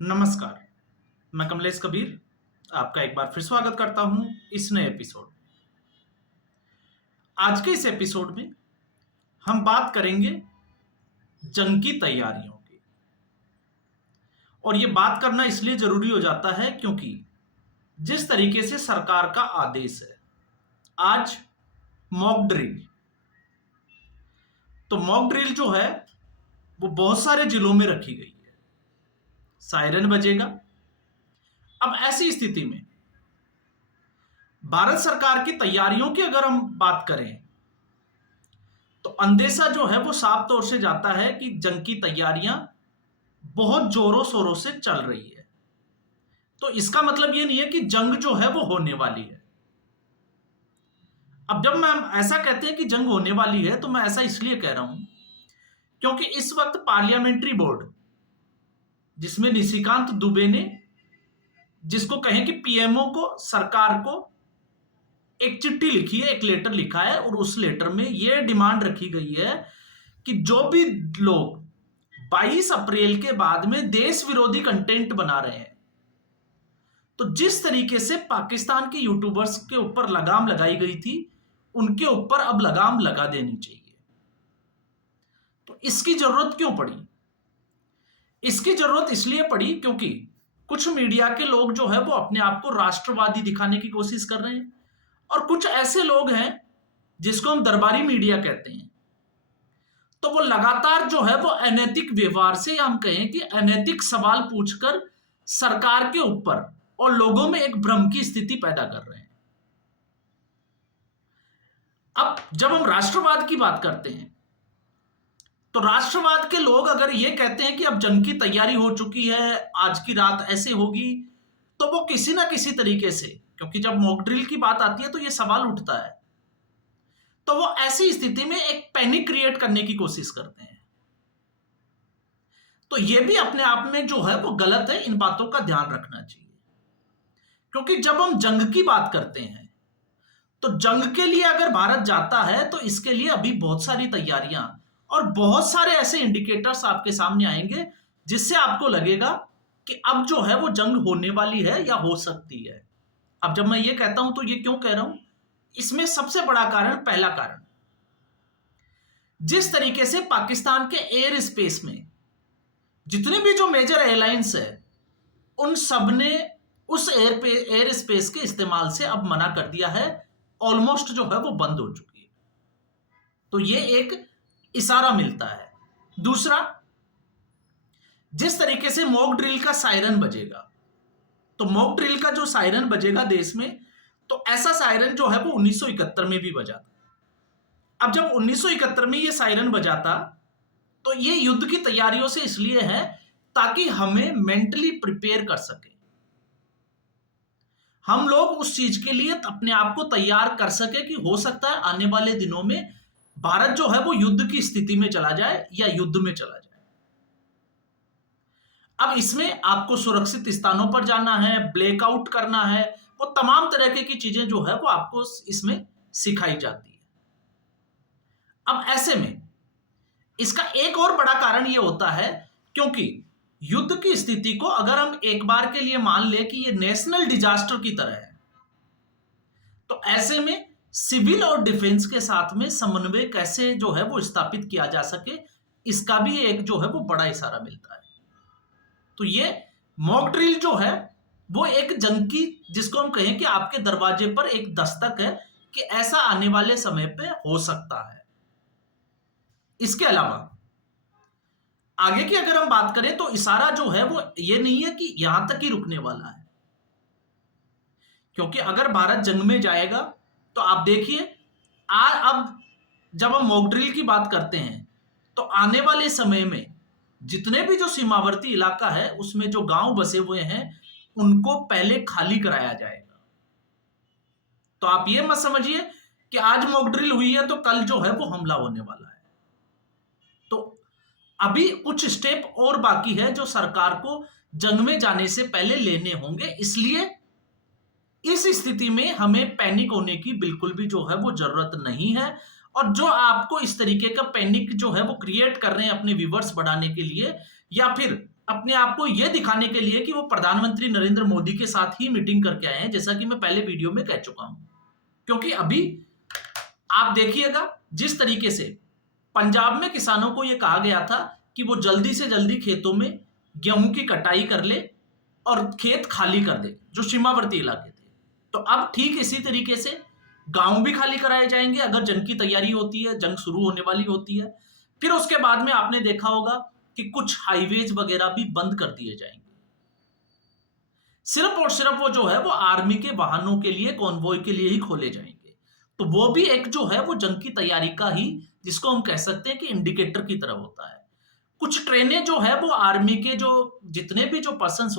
नमस्कार। मैं कमलेश कबीर आपका एक बार फिर स्वागत करता हूं इस नए एपिसोड। आज के इस एपिसोड में हम बात करेंगे जंग की तैयारियों की। और ये बात करना इसलिए जरूरी हो जाता है क्योंकि जिस तरीके से सरकार का आदेश है आज मॉक ड्रिल, तो मॉक ड्रिल जो है वो बहुत सारे जिलों में रखी गई है। सायरन बजेगा। अब ऐसी स्थिति में भारत सरकार की तैयारियों की अगर हम बात करें तो अंदेशा जो है वो साफ तौर से जाता है कि जंग की तैयारियां बहुत जोरों शोरों से चल रही है। तो इसका मतलब ये नहीं है कि जंग जो है वो होने वाली है। अब जब मैं ऐसा कहते हैं कि जंग होने वाली है तो मैं ऐसा इसलिए कह रहा हूं क्योंकि इस वक्त पार्लियामेंट्री बोर्ड, जिसमें निशिकांत दुबे ने, जिसको कहें कि पीएमओ को, सरकार को एक चिट्ठी लिखी है, एक लेटर लिखा है, और उस लेटर में यह डिमांड रखी गई है कि जो भी लोग 22 अप्रैल के बाद में देश विरोधी कंटेंट बना रहे हैं, तो जिस तरीके से पाकिस्तान के यूट्यूबर्स के ऊपर लगाम लगाई गई थी, उनके ऊपर अब लगाम लगा देनी चाहिए। तो इसकी जरूरत क्यों पड़ी? इसकी जरूरत इसलिए पड़ी क्योंकि कुछ मीडिया के लोग जो है वो अपने आप को राष्ट्रवादी दिखाने की कोशिश कर रहे हैं, और कुछ ऐसे लोग हैं जिसको हम दरबारी मीडिया कहते हैं। तो वो लगातार जो है वो अनैतिक व्यवहार से, या हम कहें कि अनैतिक सवाल पूछकर सरकार के ऊपर और लोगों में एक भ्रम की स्थिति पैदा कर रहे हैं। अब जब हम राष्ट्रवाद की बात करते हैं तो राष्ट्रवाद के लोग अगर ये कहते हैं कि अब जंग की तैयारी हो चुकी है, आज की रात ऐसे होगी, तो वो किसी ना किसी तरीके से, क्योंकि जब मॉक ड्रिल की बात आती है तो ये सवाल उठता है, तो वो ऐसी स्थिति में एक पैनिक क्रिएट करने की कोशिश करते हैं। तो ये भी अपने आप में जो है वो गलत है। इन बातों का ध्यान रखना चाहिए, क्योंकि जब हम जंग की बात करते हैं तो जंग के लिए अगर भारत जाता है तो इसके लिए अभी बहुत सारी तैयारियां और बहुत सारे ऐसे इंडिकेटर्स आपके सामने आएंगे जिससे आपको लगेगा कि अब जो है वो जंग होने वाली है या हो सकती है। अब जब मैं ये कहता हूं तो ये क्यों कह रहा हूं, इसमें सबसे बड़ा कारण, पहला कारण, जिस तरीके से पाकिस्तान के एयर स्पेस में जितने भी जो मेजर एयरलाइंस है उन सब ने उस एयर स्पेस के इस्तेमाल से अब मना कर दिया है, ऑलमोस्ट जो है वो बंद हो चुकी है। तो ये एक इशारा मिलता है। दूसरा, जिस तरीके से मॉक ड्रिल का सायरन बजेगा, तो मॉक ड्रिल का जो सायरन बजेगा देश में, तो ऐसा सायरन जो है वो 1971 में भी बजा था। अब जब 1971 में ये सायरन बजाता तो ये युद्ध की तैयारियों से इसलिए है ताकि हमें मेंटली प्रिपेयर कर सके, हम लोग उस चीज के लिए अपने आप को तैयार कर सके कि हो सकता है आने वाले दिनों में भारत जो है वो युद्ध की स्थिति में चला जाए या युद्ध में चला जाए। अब इसमें आपको सुरक्षित स्थानों पर जाना है, ब्लैकआउट करना है, वो तमाम तरह की चीजें जो है वो आपको इसमें सिखाई जाती है। अब ऐसे में इसका एक और बड़ा कारण ये होता है क्योंकि युद्ध की स्थिति को अगर हम एक बार के लिए मान ले कि ये नेशनल डिजास्टर की तरह है, तो ऐसे में सिविल और डिफेंस के साथ में समन्वय कैसे जो है वो स्थापित किया जा सके, इसका भी एक जो है वो बड़ा इशारा मिलता है। तो ये मॉक ड्रिल जो है वो एक जंग की, जिसको हम कहें कि आपके दरवाजे पर एक दस्तक है कि ऐसा आने वाले समय पे हो सकता है। इसके अलावा आगे की अगर हम बात करें तो इशारा जो है वो ये नहीं है कि यहां तक ही रुकने वाला है, क्योंकि अगर भारत जंग में जाएगा तो आप देखिए, अब जब हम मॉक ड्रिल की बात करते हैं तो आने वाले समय में जितने भी जो सीमावर्ती इलाका है उसमें जो गांव बसे हुए हैं उनको पहले खाली कराया जाएगा। तो आप ये मत समझिए कि आज मॉक ड्रिल हुई है तो कल जो है वो हमला होने वाला है। तो अभी कुछ स्टेप और बाकी है जो सरकार को जंग में जाने से पहले लेने होंगे, इसलिए इस स्थिति में हमें पैनिक होने की बिल्कुल भी जो है वो जरूरत नहीं है। और जो आपको इस तरीके का पैनिक जो है वो क्रिएट कर रहे हैं अपने व्यूवर्स बढ़ाने के लिए, या फिर अपने आप को यह दिखाने के लिए कि वो प्रधानमंत्री नरेंद्र मोदी के साथ ही मीटिंग करके आए हैं, जैसा कि मैं पहले वीडियो में कह चुका हूं। क्योंकि अभी आप देखिएगा जिस तरीके से पंजाब में किसानों को यह कहा गया था कि वो जल्दी से जल्दी खेतों में गेहूं की कटाई कर ले और खेत खाली कर दे, जो सीमावर्ती इलाके थे। तो अब ठीक इसी तरीके से गांव भी खाली कराए जाएंगे अगर जंग की तैयारी होती है, जंग शुरू होने वाली होती है। फिर उसके बाद में आपने देखा होगा कि कुछ हाईवेज वगैरह भी बंद कर दिए जाएंगे, सिर्फ और सिर्फ वो जो है वो आर्मी के वाहनों के लिए, कॉन्वॉय के लिए ही खोले जाएंगे। तो वो भी एक जो है वो जंग की तैयारी का ही, जिसको हम कह सकते हैं कि इंडिकेटर की तरह होता है। कुछ ट्रेनें जो है वो आर्मी के जो जितने भी जो पर्सनल्स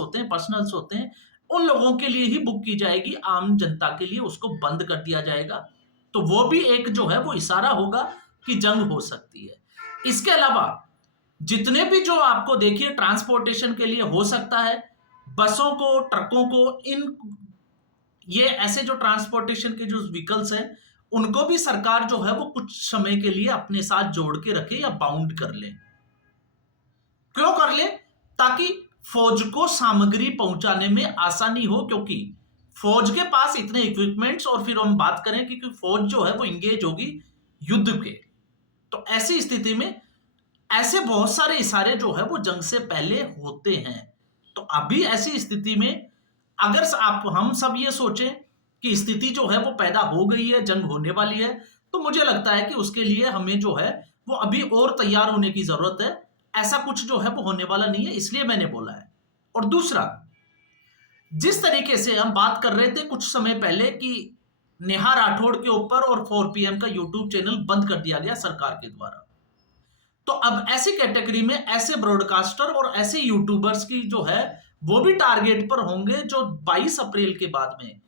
होते हैं उन लोगों के लिए ही बुक की जाएगी, आम जनता के लिए उसको बंद कर दिया जाएगा। तो वो भी एक जो है वो इशारा होगा कि जंग हो सकती है। इसके अलावा जितने भी जो आपको देखिए ट्रांसपोर्टेशन के लिए हो सकता है, बसों को, ट्रकों को, ये ऐसे जो ट्रांसपोर्टेशन के जो व्हीकल्स हैं उनको भी सरकार जो है वो कुछ समय के लिए अपने साथ जोड़ के रखे या बाउंड कर ले। क्यों कर ले? ताकि फौज को सामग्री पहुंचाने में आसानी हो, क्योंकि फौज के पास इतने इक्विपमेंट्स, और फिर हम बात करें कि फौज जो है वो इंगेज होगी युद्ध के, तो ऐसी स्थिति में ऐसे बहुत सारे इशारे जो है वो जंग से पहले होते हैं। तो अभी ऐसी स्थिति में अगर हम सब ये सोचें कि स्थिति जो है वो पैदा हो गई है, जंग होने वाली है, तो मुझे लगता है कि उसके लिए हमें जो है वो अभी और तैयार होने की जरूरत है। ऐसा कुछ जो है वो होने वाला नहीं है, इसलिए मैंने बोला है। और दूसरा, जिस तरीके से हम बात कर रहे थे कुछ समय पहले कि नेहा राठौड़ के ऊपर और 4 PM का यूट्यूब चैनल बंद कर दिया गया सरकार के द्वारा, तो अब ऐसी कैटेगरी में ऐसे ब्रॉडकास्टर और ऐसे यूट्यूबर्स की जो है वो भी टारगेट पर होंगे जो 22 अप्रैल के बाद में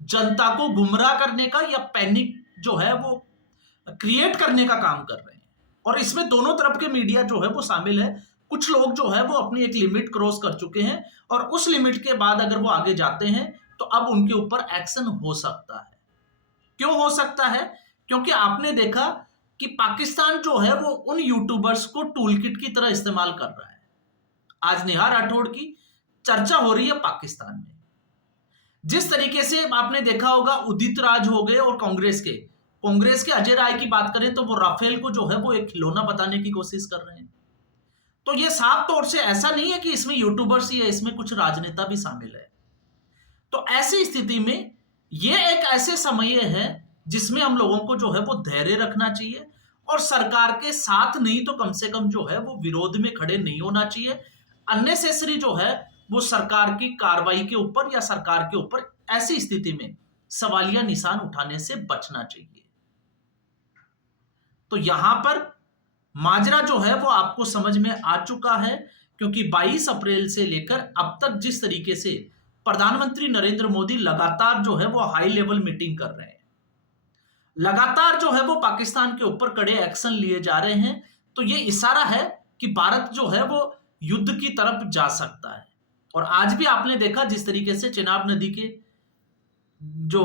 जनता को गुमराह करने का या पैनिक जो है वो क्रिएट करने का काम कर रहे हैं। और इसमें दोनों तरफ के मीडिया जो है वो शामिल है। कुछ लोग जो है वो अपनी एक लिमिट क्रॉस कर चुके हैं और उस लिमिट के बाद अगर वो आगे जाते हैं तो अब उनके ऊपर एक्शन हो सकता है। क्यों हो सकता है? क्योंकि आपने देखा कि पाकिस्तान जो है वो उन यूट्यूबर्स को टूल किट की तरह इस्तेमाल कर रहा है। आज नेहा राठौड़ की चर्चा हो रही है पाकिस्तान में। जिस तरीके से आपने देखा होगा उदित राज हो गए और कांग्रेस के अजय राय की बात करें तो वो राफेल को जो है वो एक खिलौना बताने की कोशिश कर रहे हैं। तो ये साफ तौर से ऐसा नहीं है कि इसमें यूट्यूबर्स ही है, इसमें कुछ राजनेता भी शामिल है। तो ऐसी स्थिति में ये एक ऐसे समय है जिसमें हम लोगों को जो है वो धैर्य रखना चाहिए और सरकार के साथ नहीं तो कम से कम जो है वो विरोध में खड़े नहीं होना चाहिए। अननेसेसरी जो है वो सरकार की कार्रवाई के ऊपर या सरकार के ऊपर ऐसी स्थिति में सवालिया निशान उठाने से बचना चाहिए। तो यहां पर माजरा जो है वो आपको समझ में आ चुका है, क्योंकि 22 अप्रैल से लेकर अब तक जिस तरीके से प्रधानमंत्री नरेंद्र मोदी लगातार जो है वो हाई लेवल मीटिंग कर रहे हैं, लगातार जो है वो पाकिस्तान के ऊपर कड़े एक्शन लिए जा रहे हैं, तो ये इशारा है कि भारत जो है वो युद्ध की तरफ जा सकता है। और आज भी आपने देखा जिस तरीके से चिनाब नदी के जो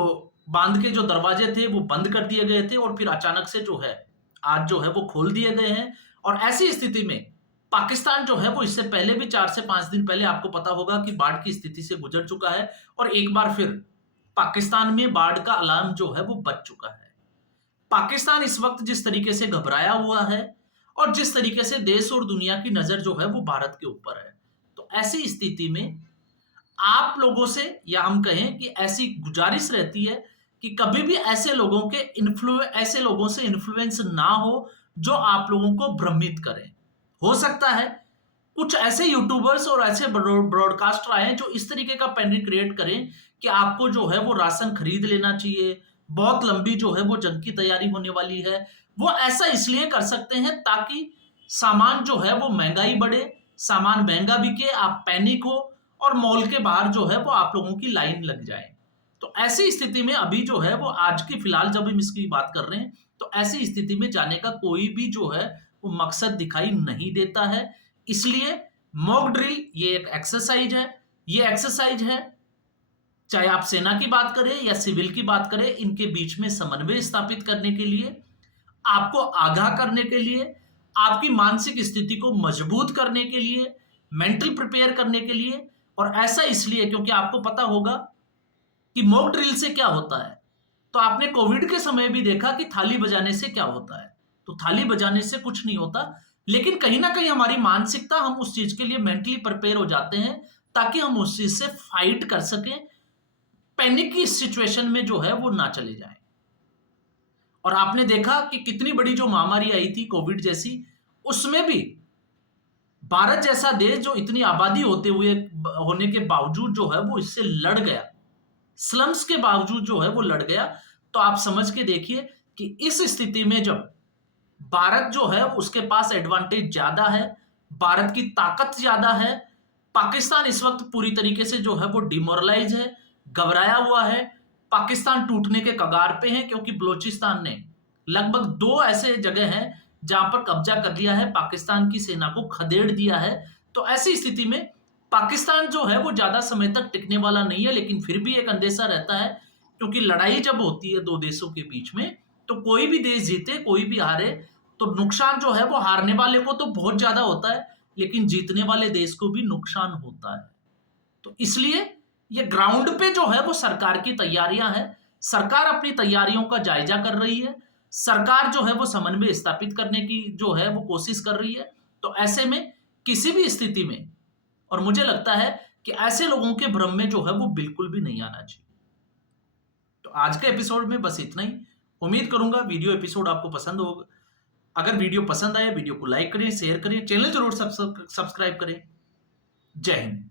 बांध के जो दरवाजे थे वो बंद कर दिए गए थे और फिर अचानक से जो है आज जो है वो खोल दिए गए हैं। और ऐसी स्थिति में पाकिस्तान जो है वो इससे पहले भी 4 से 5 दिन पहले आपको पता होगा कि बाढ़ की स्थिति से गुजर चुका है और एक बार फिर पाकिस्तान में बाढ़ का अलार्म जो है वो बज चुका है। पाकिस्तान इस वक्त जिस तरीके से घबराया हुआ है और जिस तरीके से देश और दुनिया की नजर जो है वो भारत के ऊपर है, तो ऐसी स्थिति में आप लोगों से या हम कहें कि ऐसी गुजारिश रहती है कि कभी भी ऐसे लोगों से इन्फ्लुएंस ना हो जो आप लोगों को भ्रमित करें। हो सकता है कुछ ऐसे यूट्यूबर्स और ऐसे ब्रॉडकास्टर आए जो इस तरीके का पैनिक क्रिएट करें कि आपको जो है वो राशन खरीद लेना चाहिए, बहुत लंबी जो है वो जंग की तैयारी होने वाली है। वो ऐसा इसलिए कर सकते हैं ताकि सामान जो है वो महंगाई बढ़े, सामान महंगा बिके, आप पैनिक हो और मॉल के बाहर जो है वो आप लोगों की लाइन लग जाए। तो ऐसी स्थिति में अभी जो है वो आज की फिलहाल जब हम इसकी बात कर रहे हैं तो ऐसी स्थिति में जाने का कोई भी जो है वो मकसद दिखाई नहीं देता है। इसलिए मॉक ड्रिल ये एक एक्सरसाइज है, ये एक्सरसाइज है चाहे आप सेना की बात करें या सिविल की बात करें, इनके बीच में समन्वय स्थापित करने के लिए, आपको आगाह करने के लिए, आपकी मानसिक स्थिति को मजबूत करने के लिए मेंटल प्रिपेयर करने के लिए, और ऐसा इसलिए क्योंकि आपको पता होगा कि मॉक ड्रिल से क्या होता है। तो आपने कोविड के समय भी देखा कि थाली बजाने से क्या होता है। तो थाली बजाने से कुछ नहीं होता, लेकिन कहीं ना कहीं हमारी मानसिकता, हम उस चीज के लिए मेंटली प्रिपेयर हो जाते हैं ताकि हम उस चीज से फाइट कर सकें, पैनिक की सिचुएशन में जो है वो ना चले जाएं। और आपने देखा कि कितनी बड़ी जो महामारी आई थी कोविड जैसी, उसमें भी भारत जैसा देश जो इतनी आबादी होने के बावजूद जो है वो इससे लड़ गया, स्लम्स के बावजूद जो है वो लड़ गया। तो आप समझ के देखिए कि इस स्थिति में जब भारत जो है उसके पास एडवांटेज ज्यादा है, भारत की ताकत ज्यादा है, पाकिस्तान इस वक्त पूरी तरीके से जो है वो डिमोरलाइज है, घबराया हुआ है, पाकिस्तान टूटने के कगार पे है, क्योंकि बलूचिस्तान ने लगभग 2 ऐसे जगह हैं जहां पर कब्जा कर लिया है, पाकिस्तान की सेना को खदेड़ दिया है। तो ऐसी स्थिति में पाकिस्तान जो है वो ज्यादा समय तक टिकने वाला नहीं है, लेकिन फिर भी एक अंदेशा रहता है, क्योंकि लड़ाई जब होती है 2 देशों के बीच में, तो कोई भी देश जीते कोई भी हारे, तो नुकसान जो है वो हारने वाले को तो बहुत ज्यादा होता है, लेकिन जीतने वाले देश को भी नुकसान होता है। तो इसलिए ये ग्राउंड पे जो है वो सरकार की तैयारियां हैं, सरकार अपनी तैयारियों का जायजा कर रही है, सरकार जो है वो समन्वय स्थापित करने की जो है वो कोशिश कर रही है। तो ऐसे में किसी भी स्थिति में, और मुझे लगता है कि ऐसे लोगों के भ्रम में जो है वो बिल्कुल भी नहीं आना चाहिए। तो आज के एपिसोड में बस इतना ही। उम्मीद करूंगा वीडियो एपिसोड आपको पसंद होगा। अगर वीडियो पसंद आए, वीडियो को लाइक करें, शेयर करें, चैनल जरूर सब्सक्राइब करें। जय हिंद।